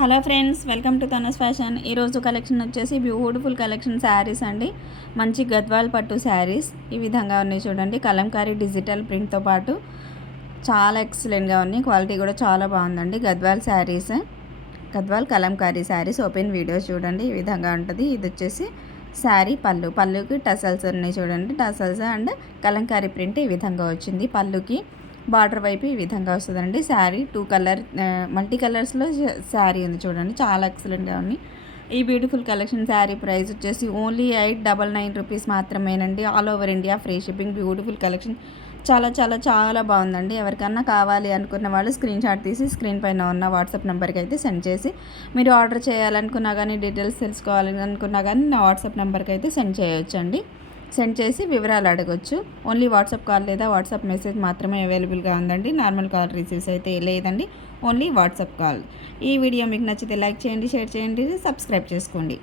Hello friends, welcome to Tana's fashion. ఈరోజు collection వచ్చేసి beautiful collection saris అండి. మంచి గద్వాల్ పట్టు శారీస్ ఈ విధంగా ఉన్నాయి చూడండి. కలంకారీ డిజిటల్ ప్రింట్తో పాటు చాలా ఎక్సలెంట్గా ఉన్నాయి. క్వాలిటీ కూడా చాలా బాగుందండి. గద్వాల్ శారీస్, గద్వాల్ కలంకారీ శారీస్ ఓపెన్ వీడియోస్ చూడండి. ఈ విధంగా ఉంటుంది. ఇది వచ్చేసి శారీ పళ్ళుకి టసల్స్ ఉన్నాయి చూడండి. టసల్స్ అండ్ కలంకారీ ప్రింట్ ఈ విధంగా వచ్చింది. పళ్ళుకి బార్డర్ వైపు ఈ విధంగా వస్తుందండి. శారీ మల్టీ కలర్స్లో శారీ ఉంది చూడండి. చాలా ఎక్సలెంట్గా ఉంది. ఈ బ్యూటిఫుల్ కలెక్షన్ శారీ ప్రైస్ వచ్చేసి ఓన్లీ 899 రూపీస్ మాత్రమేనండి. All over India free shipping. Beautiful collection చాలా చాలా చాలా బాగుందండి. ఎవరికన్నా కావాలి అనుకున్న వాళ్ళు స్క్రీన్ షాట్ తీసి స్క్రీన్ పైన ఉన్న వాట్సాప్ నెంబర్కి అయితే సెండ్ చేసి మీరు ఆర్డర్ చేయాలనుకున్నా కానీ, డీటెయిల్స్ తెలుసుకోవాలని అనుకున్నా కానీ నా వాట్సాప్ నెంబర్కి అయితే సెండ్ చేయొచ్చండి. సెండ్ చేసి వివరాలు అడగొచ్చు. ఓన్లీ వాట్సాప్ కాల్ లేదా వాట్సాప్ మెసేజ్ మాత్రమే అవైలబుల్గా ఉందండి. నార్మల్ కాల్ రిసీవ్స్ అయితే లేదండి. Only WhatsApp call. ఈ వీడియో మీకు నచ్చితే లైక్ చేయండి, షేర్ చేయండి, సబ్స్క్రైబ్ చేసుకోండి.